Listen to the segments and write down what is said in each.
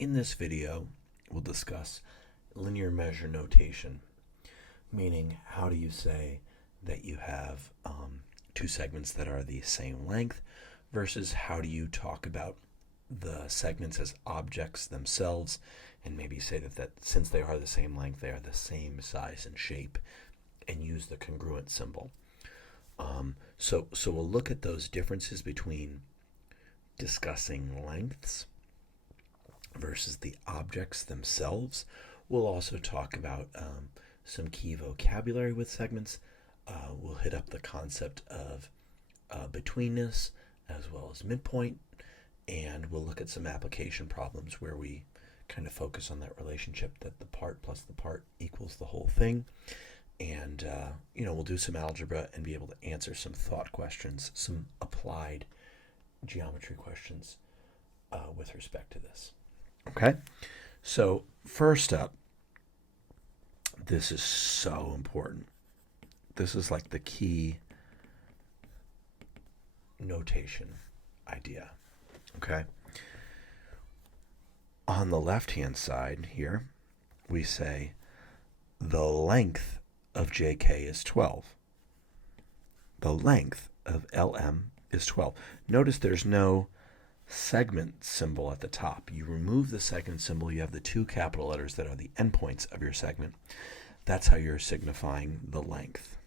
In this video, we'll discuss linear measure notation, meaning how do you say that you have two segments that are the same length versus how do you talk about the segments as objects themselves and maybe say that since they are the same length, they are the same size and shape and use the congruent symbol. So we'll look at those differences between discussing lengths versus the objects themselves. We'll also talk about some key vocabulary with segments. We'll hit up the concept of betweenness as well as midpoint, and we'll look at some application problems where we kind of focus on that relationship that the part plus the part equals the whole thing. And, we'll do some algebra and be able to answer some thought questions, some applied geometry questions with respect to this. Okay? So, first up, this is so important. This is like the key notation idea. Okay? On the left-hand side here, we say the length of JK is 12. The length of LM is 12. Notice there's no segment symbol at the top. You remove the segment symbol, you have the two capital letters that are the endpoints of your segment. That's how you're signifying the length.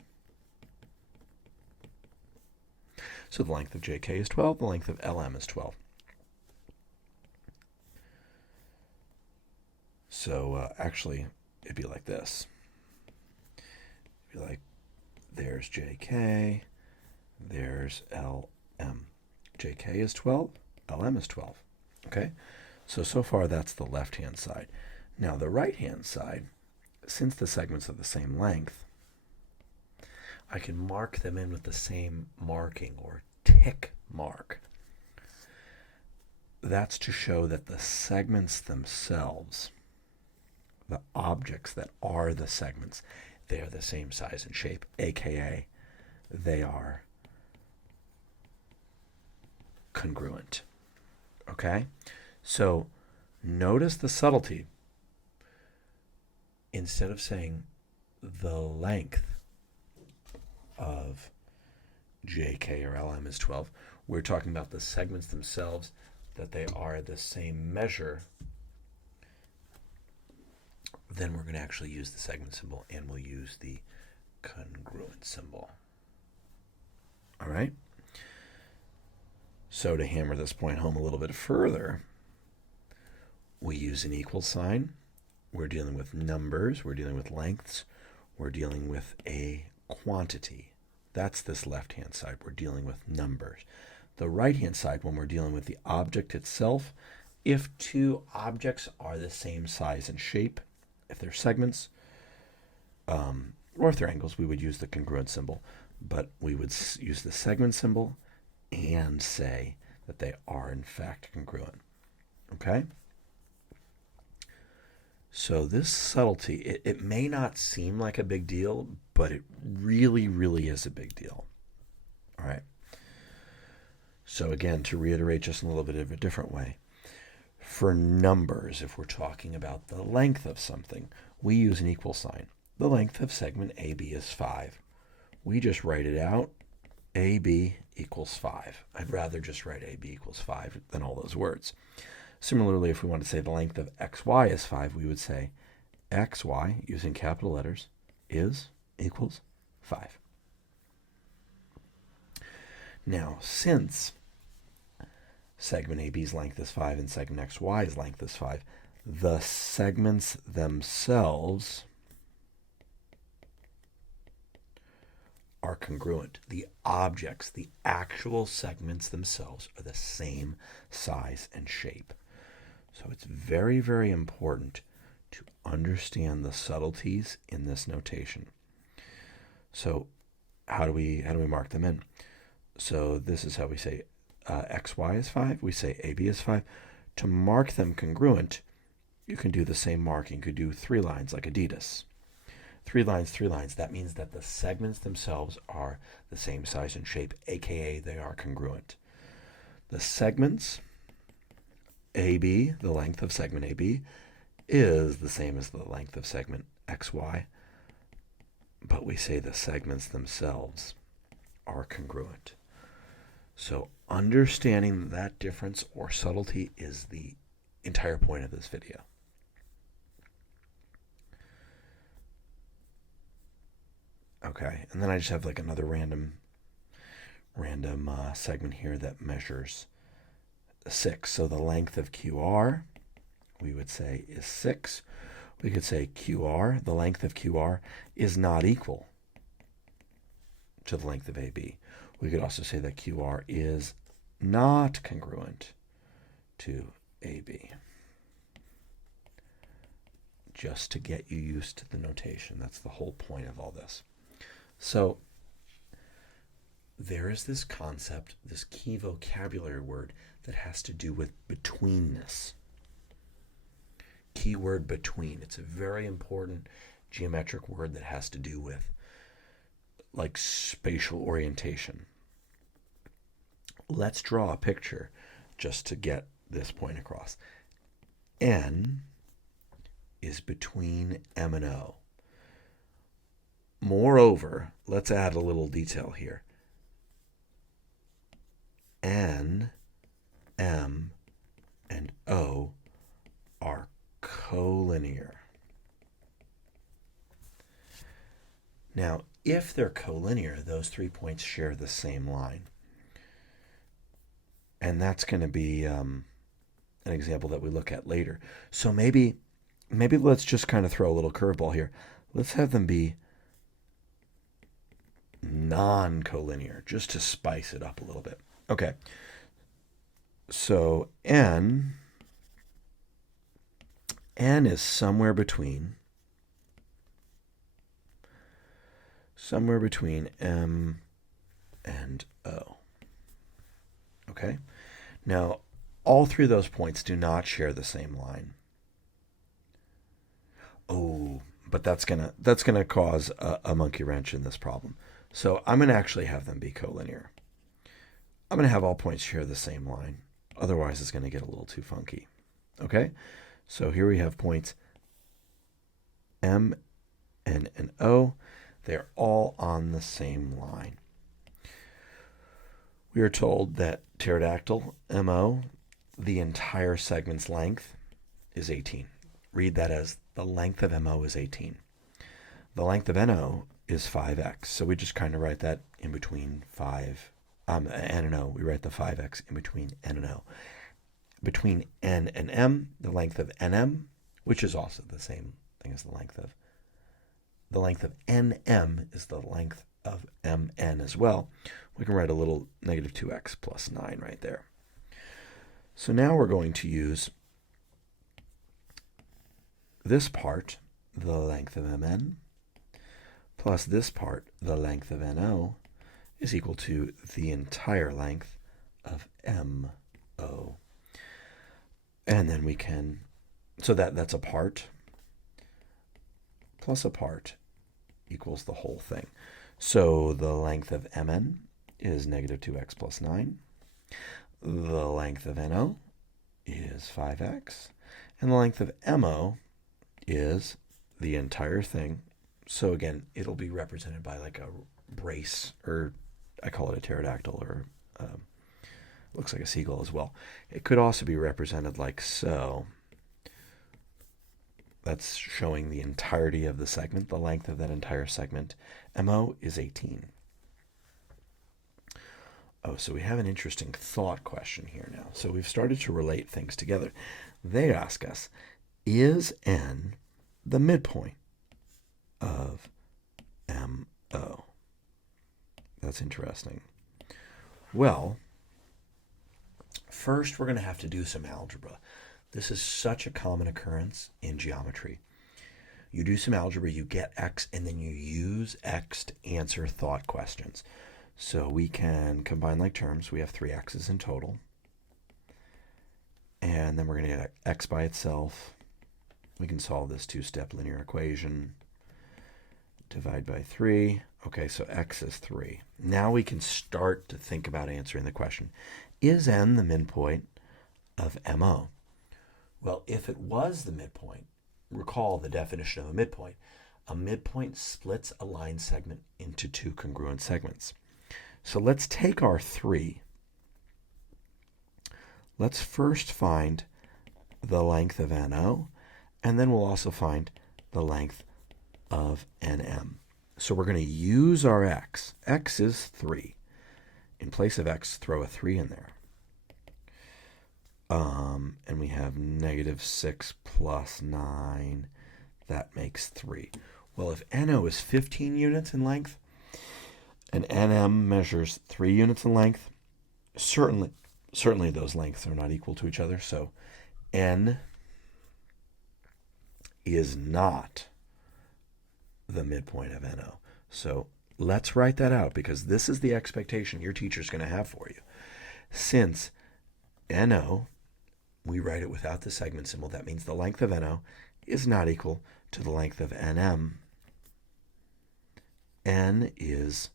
So the length of JK is 12, the length of LM is 12. So actually, it'd be like this. It'd be like, there's JK, there's LM. JK is 12, LM is 12. Okay? So far that's the left-hand side. Now the right-hand side, since the segments are the same length, I can mark them in with the same marking or tick mark. That's to show that the segments themselves, the objects that are the segments, they are the same size and shape, aka they are congruent. Okay? So notice the subtlety. Instead of saying the length of JK or LM is 12, we're talking about the segments themselves, that they are the same measure. Then we're going to actually use the segment symbol and we'll use the congruent symbol. All right? So to hammer this point home a little bit further, we use an equal sign. We're dealing with numbers. We're dealing with lengths. We're dealing with a quantity. That's this left-hand side. We're dealing with numbers. The right-hand side, when we're dealing with the object itself, if two objects are the same size and shape, if they're segments, or if they're angles, we would use the congruent symbol. But we would use the segment symbol and say that they are in fact congruent. Okay? So this subtlety, it may not seem like a big deal, but it really, really is a big deal. All right? So again, to reiterate just in a little bit of a different way, for numbers, if we're talking about the length of something, we use an equal sign. The length of segment AB is 5. We just write it out, AB equals 5. I'd rather just write AB equals 5 than all those words. Similarly, if we want to say the length of XY is 5, we would say XY, using capital letters, is equals 5. Now, since segment AB's length is 5 and segment XY's length is 5, the segments themselves are congruent. The objects, the actual segments themselves are the same size and shape. So it's very, very important to understand the subtleties in this notation. So how do we mark them in? So this is how we say XY is 5. We say AB is 5. To mark them congruent, you can do the same marking. You could do 3 lines like Adidas. 3 lines, 3 lines. That means that the segments themselves are the same size and shape, aka they are congruent. The segments AB, the length of segment AB, is the same as the length of segment XY, but we say the segments themselves are congruent. So understanding that difference or subtlety is the entire point of this video. Okay, and then I just have like another random segment here that measures 6. So the length of QR, we would say, is 6. We could say QR, the length of QR, is not equal to the length of AB. We could also say that QR is not congruent to AB. Just to get you used to the notation. That's the whole point of all this. So there is this concept, this key vocabulary word that has to do with betweenness. Keyword between. It's a very important geometric word that has to do with like spatial orientation. Let's draw a picture just to get this point across. N is between M and O. Moreover, let's add a little detail here. N, M, and O are collinear. Now, if they're collinear, those 3 points share the same line. And that's going to be an example that we look at later. So maybe let's just kind of throw a little curveball here. Let's have them be non-collinear, just to spice it up a little bit. Okay. So N is somewhere between M and O. Okay? Now, all three of those points do not share the same line. Oh, but that's gonna cause a monkey wrench in this problem. So I'm gonna actually have them be collinear. I'm gonna have all points share the same line. Otherwise, it's gonna get a little too funky. Okay? So here we have points M, N, and O. They're all on the same line. We are told that pterodactyl, MO, the entire segment's length is 18. Read that as the length of MO is 18. The length of NO is 5x. So we just kind of write that in between N and O. We write the 5x in between N and O. Between N and M, the length of NM, which is also the same thing as the length of NM is the length of MN as well. We can write a little negative 2x plus 9 right there. So now we're going to use this part, the length of MN, plus this part, the length of NO, is equal to the entire length of MO. And then we can, so that's a part plus a part equals the whole thing. So the length of MN is negative 2x plus 9. The length of NO is 5x. And the length of MO is the entire thing. So again, it'll be represented by like a brace, or I call it a pterodactyl, or looks like a seagull as well. It could also be represented like so. That's showing the entirety of the segment, the length of that entire segment. MO is 18. Oh, so we have an interesting thought question here now. So we've started to relate things together. They ask us, is N the midpoint of MO? That's interesting. Well, first we're going to have to do some algebra. This is such a common occurrence in geometry. You do some algebra, you get X, and then you use X to answer thought questions. So we can combine like terms. We have 3 X's in total. And then we're going to get X by itself. We can solve this 2-step linear equation. Divide by 3. Okay, so X is 3. Now we can start to think about answering the question. Is N the midpoint of MO? Well, if it was the midpoint, recall the definition of a midpoint. A midpoint splits a line segment into two congruent segments. So let's take our 3. Let's first find the length of NO, and then we'll also find the length of NM. So we're going to use our x. X is 3. In place of x, throw a 3 in there. And we have -6 plus 9. That makes 3. Well, if NO is 15 units in length and NM measures 3 units in length, certainly those lengths are not equal to each other. So N is not the midpoint of NO. So let's write that out, because this is the expectation your teacher's going to have for you. Since NO, we write it without the segment symbol, that means the length of NO is not equal to the length of NM. N is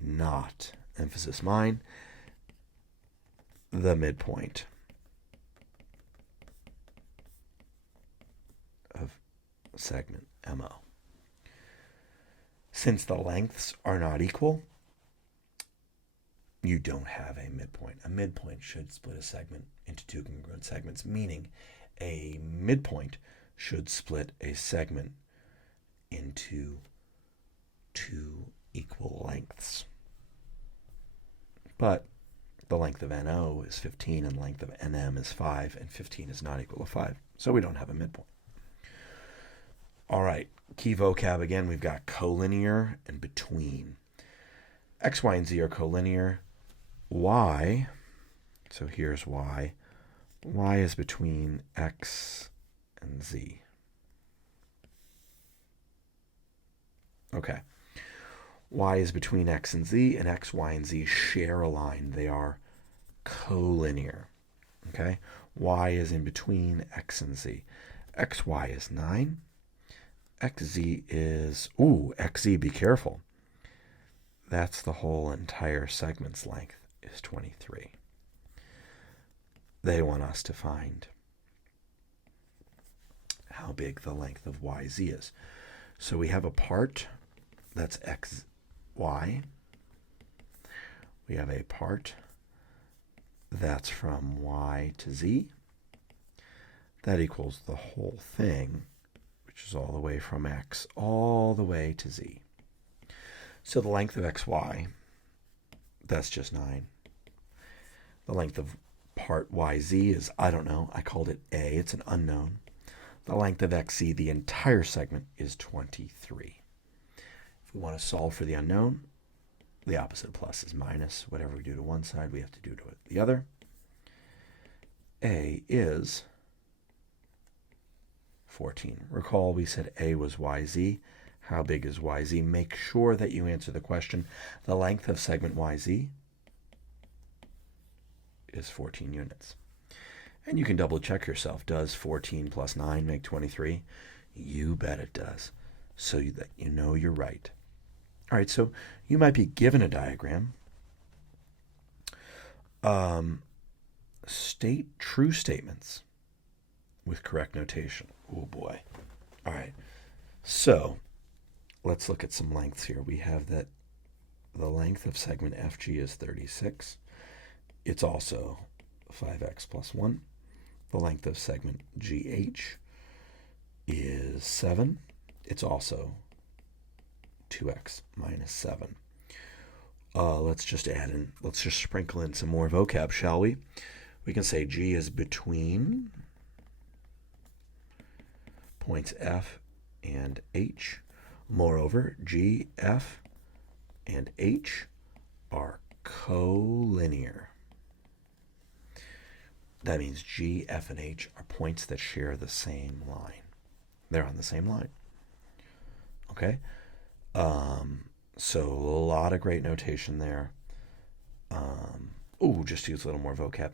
not, emphasis mine, the midpoint of segment MO. Since the lengths are not equal, you don't have a midpoint. A midpoint should split a segment into two congruent segments, meaning a midpoint should split a segment into two equal lengths. But the length of NO is 15 and the length of NM is 5, and 15 is not equal to 5. So we don't have a midpoint. All right, key vocab again, we've got collinear and between. X, Y, and Z are collinear. Y, so here's Y. Y is between X and Z. Okay. Y is between X and Z, and X, Y, and Z share a line. They are collinear. Okay? Y is in between X and Z. XY is 9. XZ is, XZ, be careful. That's the whole entire segment's length is 23. They want us to find how big the length of YZ is. So we have a part that's XY. We have a part that's from Y to Z. That equals the whole thing, which is all the way from X all the way to Z. So the length of XY, that's just 9. The length of part YZ is, I don't know, I called it A, it's an unknown. The length of XZ, the entire segment, is 23. If we want to solve for the unknown, the opposite of plus is minus. Whatever we do to one side, we have to do to the other. A is 14. Recall we said A was YZ. How big is YZ? Make sure that you answer the question. The length of segment YZ is 14 units. And you can double check yourself. Does 14 plus 9 make 23? You bet it does. So that you know you're right. All right, so you might be given a diagram. State true statements with correct notation. Oh boy. All right. So let's look at some lengths here. We have that the length of segment FG is 36. It's also 5x plus 1. The length of segment GH is 7. It's also 2x minus 7. Let's just sprinkle in some more vocab, shall we? We can say G is between points F and H. Moreover, G, F, and H are collinear. That means G, F, and H are points that share the same line. They're on the same line. Okay? So a lot of great notation there. Just to use a little more vocab.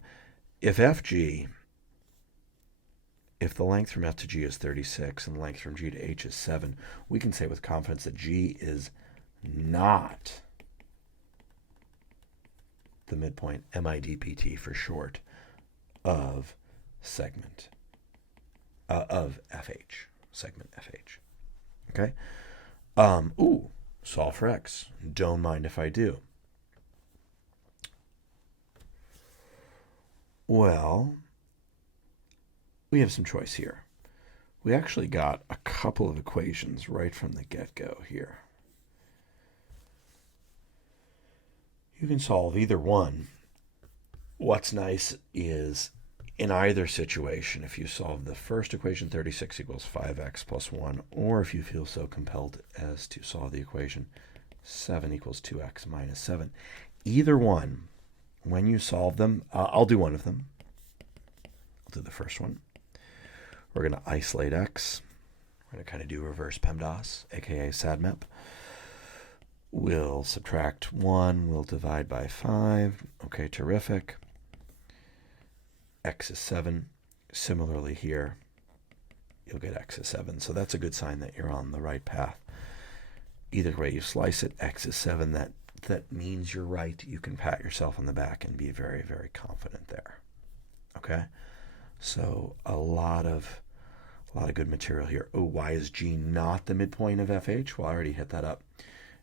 If the length from F to G is 36 and the length from G to H is 7, we can say with confidence that G is not the midpoint, MIDPT for short, of segment of FH, segment FH. Okay. Solve for x. Don't mind if I do. Well, we have some choice here. We actually got a couple of equations right from the get-go here. You can solve either one. What's nice is in either situation, if you solve the first equation, 36 equals 5x plus 1, or if you feel so compelled as to solve the equation 7 equals 2x minus 7, either one, when you solve them, I'll do one of them. I'll do the first one. We're going to isolate x. We're going to kind of do reverse PEMDAS, aka SADMAP. We'll subtract 1. We'll divide by 5. Okay, terrific. X is 7. Similarly here, you'll get x is 7. So that's a good sign that you're on the right path. Either way you slice it, x is 7. That means you're right. You can pat yourself on the back and be very, very confident there. Okay? So a lot of good material here. Oh, why is G not the midpoint of FH? Well, I already hit that up.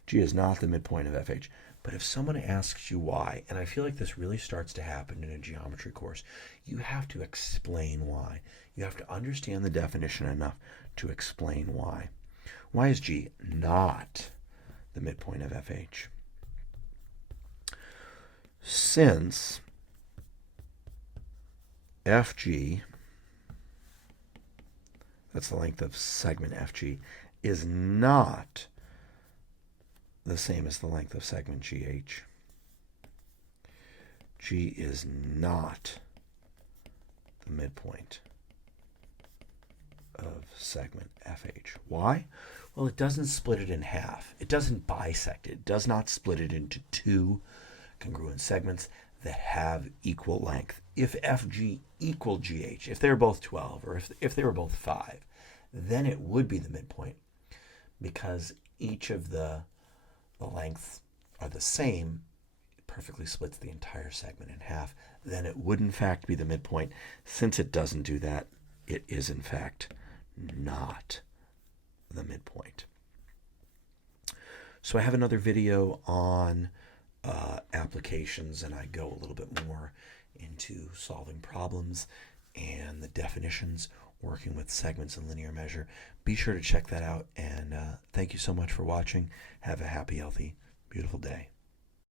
G is not the midpoint of FH. But if someone asks you why, and I feel like this really starts to happen in a geometry course, you have to explain why. You have to understand the definition enough to explain why. Why is G not the midpoint of FH? Since FG, that's the length of segment FG, is not the same as the length of segment GH. G is not the midpoint of segment FH. Why? Well, it doesn't split it in half. It doesn't bisect it. It does not split it into two congruent segments that have equal length. If FG equaled GH, if they're both 12 or if they were both 5, then it would be the midpoint because each of the lengths are the same. It perfectly splits the entire segment in half. Then it would in fact be the midpoint. Since it doesn't do that, it is in fact not the midpoint. So I have another video on applications, and I go a little bit more into solving problems and the definitions, working with segments and linear measure. Be sure to check that out, and thank you so much for watching. Have a happy, healthy, beautiful day.